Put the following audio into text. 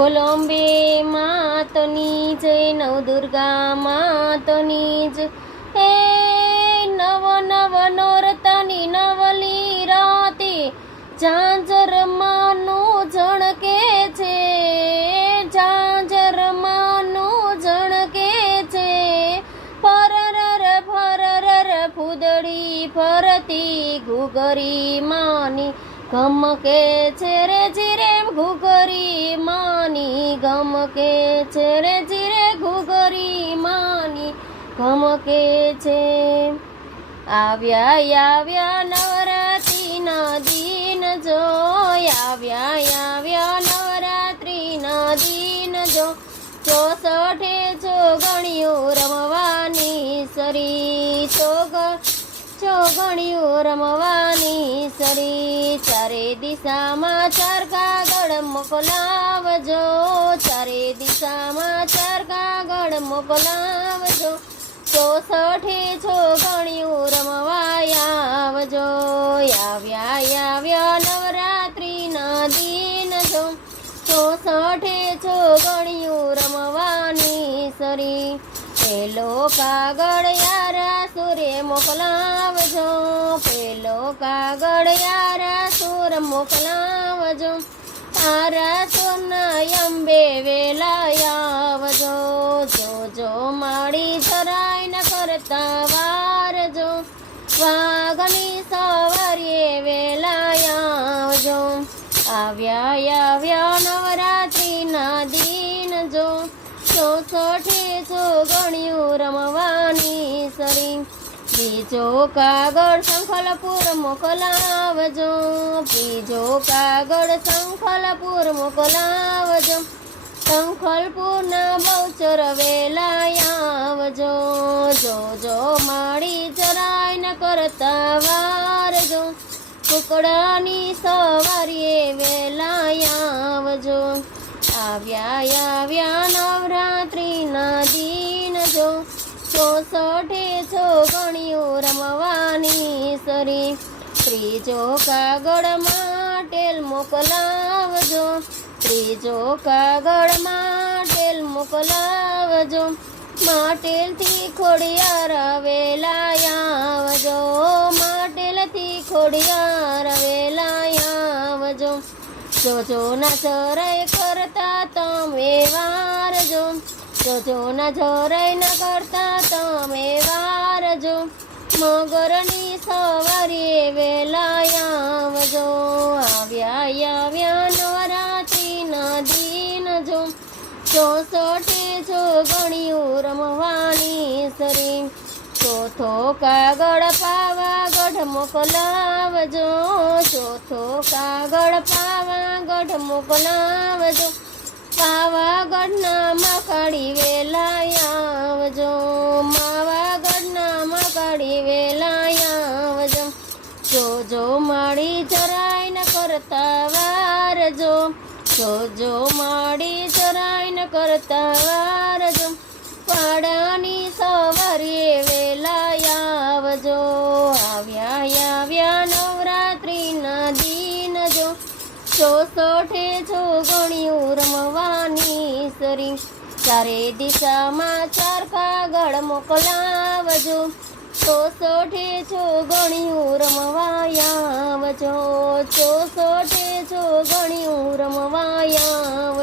બોલો, અંબે માતની જય નવદુર્ગા માતની જ હે નવ નવ નોરતાની નવલી રાતે જણ કે છે. ઝાંઝર જણ કે છે. ફરરર ફરરર, ફૂદડી, ફરતી ઘુગરી માની ગમકે છે રે જીરે ઘુઘરી માની? ગમકે છે રે જીરે ઘુઘરી માની? ગમકે છે? આવ્યા આવ્યા નવરાત્રિના દિન જો, આવ્યા આવ્યા નવરાત્રિના દિન જો. ચોસઠે છો ગણ્યું રમવાની સરી ચોગણિયું રમવાની સરી ચારે દિશામાં ચાર કાગળ મોકલાવજો. ચારે દિશામાં ચાર કાગળ મોકલાવજો. ચોસઠે છો ગણ્યું રમવાયા આવજો. આવ્યા આવ્યા નવરાત્રિના દિન જો. ચોસઠે છો ગણ્યું રમવાની સરી પેલો કાગળ યારા સુરે મોકલાવજો, પેલો કાગળ યારા સુર મોકલાવજો, તારા સુરના અંબે વેલા આવજો, જોજો માડી જરાય ન કરતા વારજો, વાઘની સવારીએ વેલા આવજો, આવ્યા આવ્યા નવરાત્રિના દિન જો ચોસઠે છો ગણ્યું રમવાની સરી બીજો કાગળ શંખલપુર મોકલાવજો બીજો કાગળ શંખલપુર મોકલાવજો શંખલપુરના બહુચર વેલા આવજો જોજો માળી જરાય ન કરતા વારજો કુકડાની સવારીએ વેલા આવજો. આવ્યા આવ્યા ચોસઠે છો ગણ્યું રમવાની સરી? ત્રીજો કાગળ માટેલ મોકલાવજો. ત્રીજો કાગળ માટેલ મોકલાવજો. માટેલથી ખોડિયાર વેલા માટેલથી ખોડિયાર વેલા આવજો. જોજો ના જરાય કરતા તમે વારજો. જોજો ના જરાય ન કરતા તમે વારજો મગરની સવારી વેલા આવજો. આવ્યા આવ્યા નવરાત્રિના દિન જો. ચોસઠે છો ગણ્યું રમવાની સરી. ચોથો કાગળ પાવાગઢ મોકલાવજો. ચોથો કાગળ પાવાગઢ મોકલાવજો. પાવાગઢના મકાડી જોજો માળી જરાય ન કરતા વારજો જોજો માડી જરાય ન કરતા વારજો પાડાની સવારે વેલા આવજો. આવ્યા આવ્યા નવરાત્રિના દિન જો. ચોસઠે છો ગણ્યું રમવાની સરી ચારે દિશામાં ચાર કાગળ મોકલાવજો. ચોસઠે છો ગણ્યું રમવાયા આવજો ચોસઠે છો ગણ્યું રમવાયા